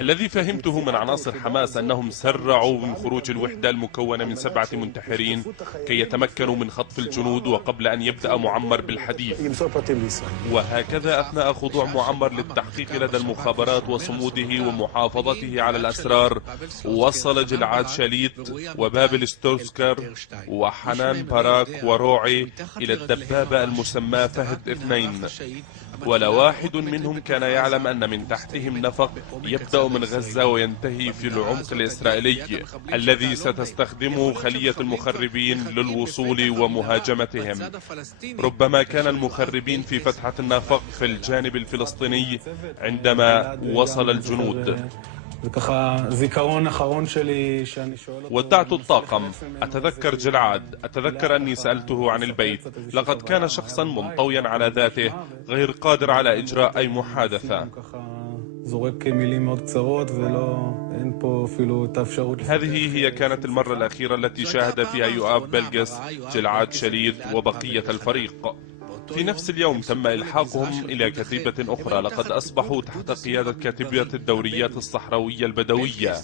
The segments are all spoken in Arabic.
الذي فهمته من عناصر حماس أنهم سرعوا من خروج الوحدة المكونة من 7 منتحرين كي يتمكنوا من خطف الجنود وقبل أن يبدأ معمر بالحديث. وهكذا أثناء خضوع معمر للتحقيق لدى المخابرات وصموده ومحافظته على الأسرار، وصل جلعاد شاليت وبابل ستورسكر وحنان باراك وروعي إلى الدبابة المسماة فهد 2، ولا واحد منهم كان يعلم أن من تحتهم نفق يبدأ من غزة وينتهي في العمق الإسرائيلي الذي ستستخدمه خلية المخربين للوصول ومهاجمتهم. ربما كان المخربين في فتحة النفق في الجانب الفلسطيني عندما وصل الجنود. ودعت الطاقم، أتذكر جلعاد، أتذكر أني سألته عن البيت. لقد كان شخصا منطويا على ذاته غير قادر على إجراء أي محادثة. هذه هي كانت المرة الأخيرة التي شاهد فيها يؤاب بلقس جلعاد شاليت وبقية الفريق. في نفس اليوم تم إلحاقهم إلى كتيبة أخرى. لقد أصبحوا تحت قيادة كاتبية الدوريات الصحراوية البدوية.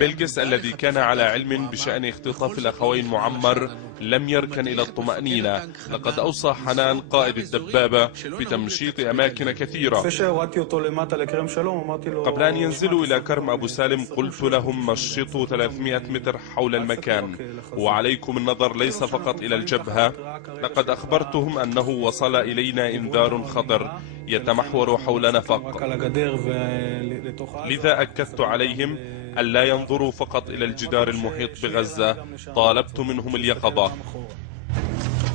بلقس الذي كان على علم بشأن اختطاف الأخوين معمر لم يركن إلى الطمأنينة. لقد أوصى حنان قائد الدبابة بتمشيط أماكن كثيرة. قبل أن ينزلوا إلى كرم أبو سالم قلت لهم مشطوا 300 متر حول المكان، وعليكم النظر ليس فقط إلى الجبهة. لقد أخبرتهم أنه وصل إلينا إنذار خطر يتمحور حول نفق، لذا أكدت عليهم ألا ينظروا فقط إلى الجدار المحيط بغزة. طالبت منهم اليقظة.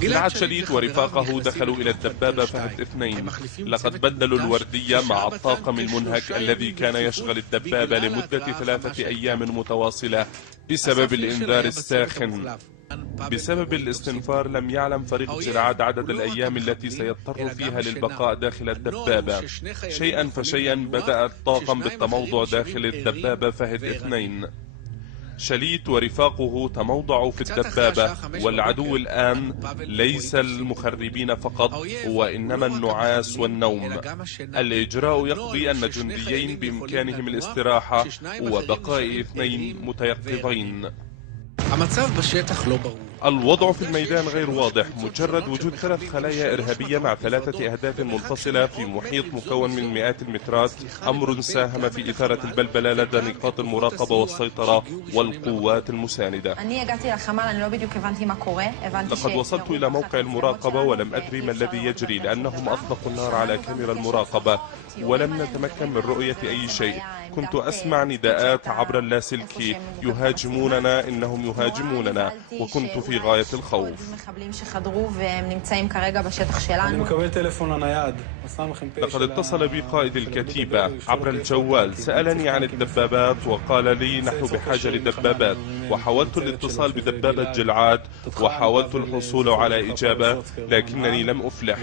جلعاد شاليت ورفاقه دخلوا إلى الدبابة فهد 2. لقد بدلوا الوردية مع الطاقم المنهك الذي كان يشغل الدبابة لمدة 3 أيام متواصلة بسبب الإنذار الساخن. بسبب الاستنفار لم يعلم فريق جلعاد عدد الأيام التي سيضطر فيها للبقاء داخل الدبابة. شيئا فشيئا بدأ الطاقم بالتموضع داخل الدبابة فهد 2. شاليت ورفاقه تموضعوا في الدبابة، والعدو الآن ليس المخربين فقط وإنما النعاس والنوم. الإجراء يقضي أن جنديين بإمكانهم الاستراحة وبقاء 2 متيقظين. الوضع في الميدان غير واضح. مجرد وجود 3 خلايا إرهابية مع 3 أهداف منفصلة في محيط مكون من مئات المترات أمر ساهم في إثارة البلبلة لدى نقاط المراقبة والسيطرة والقوات المساندة. لقد وصلت إلى موقع المراقبة ولم أدري ما الذي يجري، لأنهم أطلقوا النار على كاميرا المراقبة ولم نتمكن من رؤية أي شيء. كنت أسمع نداءات عبر اللاسلكي: يهاجموننا، إنهم يهاجموننا، وكنت في غاية الخوف. لقد اتصل بي قائد الكتيبة عبر الجوال، سألني عن الدبابات وقال لي نحن بحاجة لدبابات، وحاولت الاتصال بدبابة جلعاد وحاولت الحصول على إجابة لكنني لم أفلح.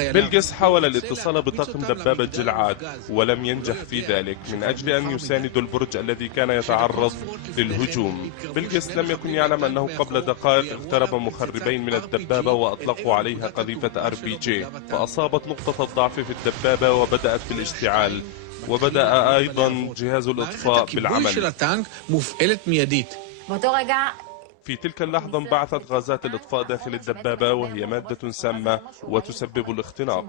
بلقس حاول الاتصال بطاقم دبابة جلعاد ولم ينجح في ذلك من أجل أن يساندوا البرج الذي كان يتعرض للهجوم. بلقس لم يكن يعلم أنه قبل دقائق اقترب مخربين من الدبابة وأطلقوا عليها قذيفة RPG، فأصابت نقطة الضعف في الدبابة وبدأت بالاشتعال، وبدأ أيضا جهاز الإطفاء بالعمل. في تلك اللحظة انبعثت غازات الإطفاء داخل الدبابة وهي مادة سامة وتسبب الاختناق.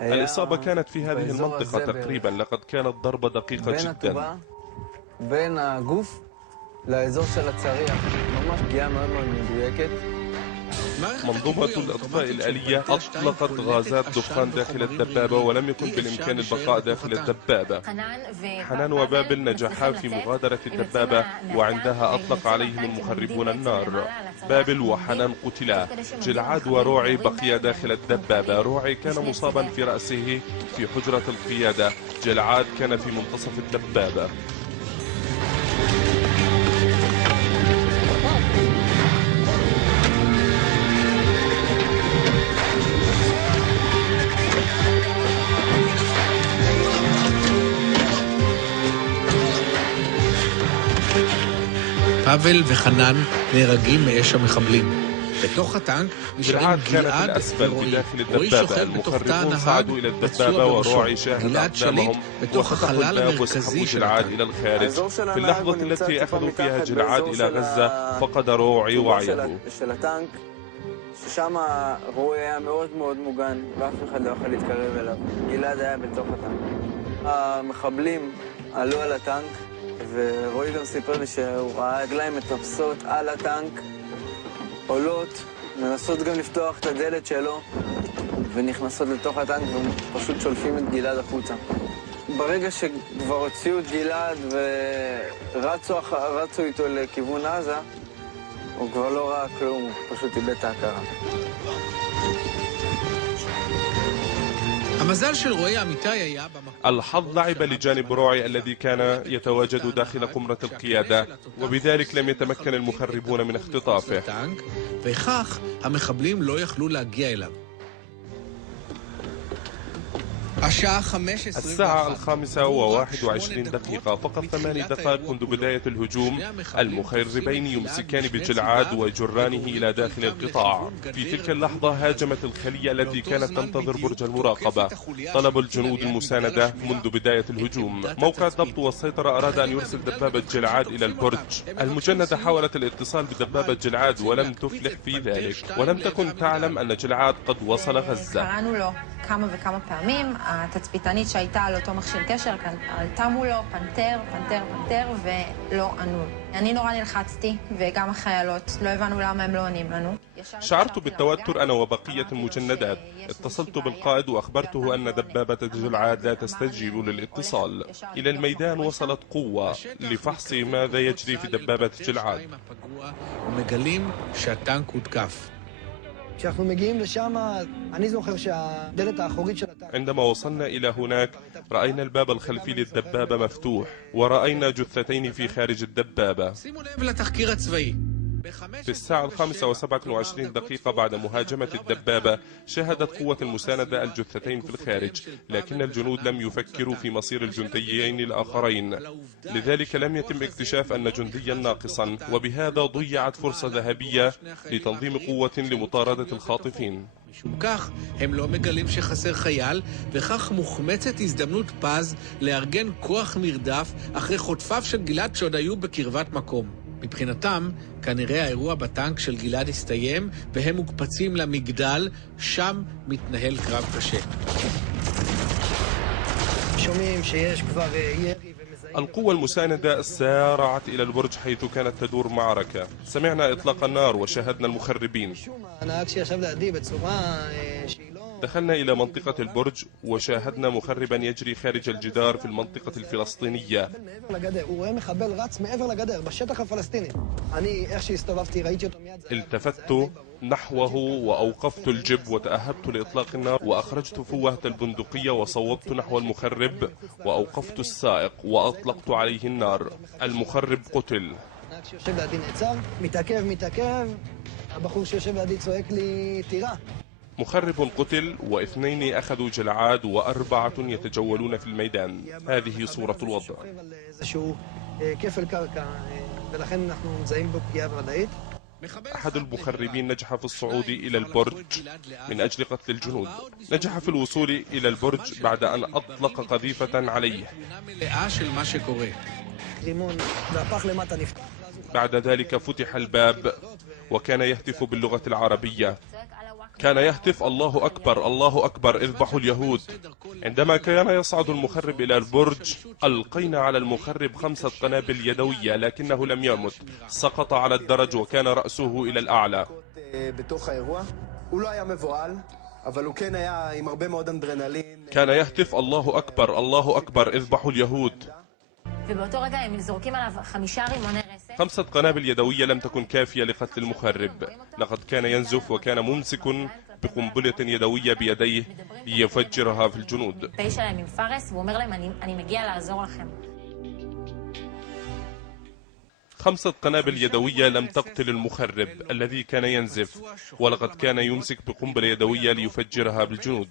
الإصابة كانت في هذه المنطقة تقريبا. لقد كانت ضربة دقيقة جدا. منظومة الإطفاء الآلية أطلقت غازات دخان داخل الدبابة ولم يكن بالإمكان البقاء داخل الدبابة. حنان وبابل نجحا في مغادرة الدبابة وعندها أطلق عليهم المخربون النار. بابل وحنان قتلا. جلعاد وروعي بقي داخل الدبابة. روعي كان مصابا في رأسه في حجرة القيادة. جلعاد كان في منتصف الدبابة. פאבל וחנן נהרגים מאש המחבלים. בתוך הטנק جلعاد كان في الأسفل بداخل الدبابة. المخربون صعدوا إلى الدبابة وروعي شاهد أقدامهم وفتحوا الباب وسحبوا جلعاد إلى الخارج. في اللحظة التي أخذوا فيها جلعاد إلى غزة فقد روعي وعيه. ששם רועי היה מאוד מאוד מוגן ואף אחד לא יכול להתקרב אליו. גלעד היה בתוך הטנק. המחבלים עלו על הטנק ורועי גם סיפר לי שהוא ראה רגליים מטפסות על הטנק, עולות, מנסות גם לפתוח את הדלת שלו ונכנסות לתוך הטנק ופשוט שולפים את גלעד החוצה. ברגע שכבר הוציאו את גלעד ורצו איתו לכיוון עזה, הוא כבר לא ראה כלום, הוא פשוט איבד את ההכרה. המזל של רועי אמיתי היה الحظ لعب لجانب روعي الذي كان يتواجد داخل قمرة القيادة وبذلك لم يتمكن المخربون من اختطافه. וכך המחבלים לא יכלו להגיע אליו. الساعة 5:21 فقط 8 دقائق منذ بداية الهجوم. المخربين يمسكان بجلعاد ويجرانه إلى داخل القطاع. في تلك اللحظة هاجمت الخلية التي كانت تنتظر برج المراقبة. طلب الجنود المساندة منذ بداية الهجوم. موقع الضبط والسيطرة أراد أن يرسل دبابة جلعاد إلى البرج. المجندة حاولت الاتصال بدبابة جلعاد ولم تفلح في ذلك، ولم تكن تعلم أن جلعاد قد وصل غزة. כמה וכמה פעמים, התצפיתנית שהייתה על אותו מכשיר קשר עלתה מולו, פנתר, פנתר, פנתר, ולא ענו. אני נורא נלחצתי, וגם החיילות, לא הבנו למה הם לא עונים לנו. شعرت بالتوتر أنا وبقية المجندات. اتصلت بالقائد وأخبرته أن دبابة جلعاد لا تستجيب للاتصال. إلى الميدان وصلت قوة لفحص ماذا يجري في دبابة جلعاد. ומגלים שהטנק הותקף. כשאנחנו מגיעים לשם, אני זוכר שהדלת האחורית של הטנק... عندما وصلنا إلى هناك رأينا الباب الخلفي للدبابة مفتوح ورأينا جثتين في خارج الدبابة. שימו לב לתחקיר הצבאי. في الساعة 5:27 بعد مهاجمة الدبابة شاهدت قوة المساندة الجثتين في الخارج، لكن الجنود لم يفكروا في مصير الجنديين الآخرين، لذلك لم يتم اكتشاف أن جنديا ناقصا، وبهذا ضيعت فرصة ذهبية لتنظيم قوة لمطاردة الخاطفين. משום כך הם לא מגלים שחסר חייל, וכך מוחמצת הזדמנות פז לארגן כוח מרדף אחרי חוטפיו של גלעד שעוד היו בקרבת מקום. מבחינתם, כנראה האירוע בטנק של גלעד הסתיים, והם מוקפצים למגדל, שם מתנהל קרב קשה. שומעים שיש כבר ירי القوة المساندة سارعت إلى البرج حيث كانت تدور معركة. سمعنا إطلاق النار وشاهدنا المخربين. دخلنا إلى منطقة البرج وشاهدنا مخربا يجري خارج الجدار في المنطقة الفلسطينية. التفت نحوه وأوقفت الجب وتأهبت لإطلاق النار وأخرجت فوهة البندقية وصوبت نحو المخرب وأوقفت السائق وأطلقت عليه النار. المخرب قتل. مخرب قتل واثنين أخذوا جلعاد وأربعة يتجولون في الميدان. هذه صورة الوضع. أحد المخربين نجح في الصعود إلى البرج من أجل قتل الجنود. نجح في الوصول إلى البرج بعد أن أطلق قذيفة عليه. بعد ذلك فتح الباب وكان يهتف باللغة العربية. كان يهتف الله أكبر الله أكبر اذبحوا اليهود. عندما كان يصعد المخرب إلى البرج ألقينا على المخرب 5 قنابل يدوية لكنه لم يمت، سقط على الدرج وكان رأسه إلى الأعلى. كان يهتف الله أكبر الله أكبر اذبحوا اليهود. 5 قنابل يدوية لم تكن كافية لقتل المخرب. لقد كان ينزف وكان ممسك بقنبلة يدوية بيديه ليفجرها في الجنود. 5 قنابل يدوية لم تقتل المخرب الذي كان ينزف، ولقد كان يمسك بقنبلة يدوية ليفجرها بالجنود.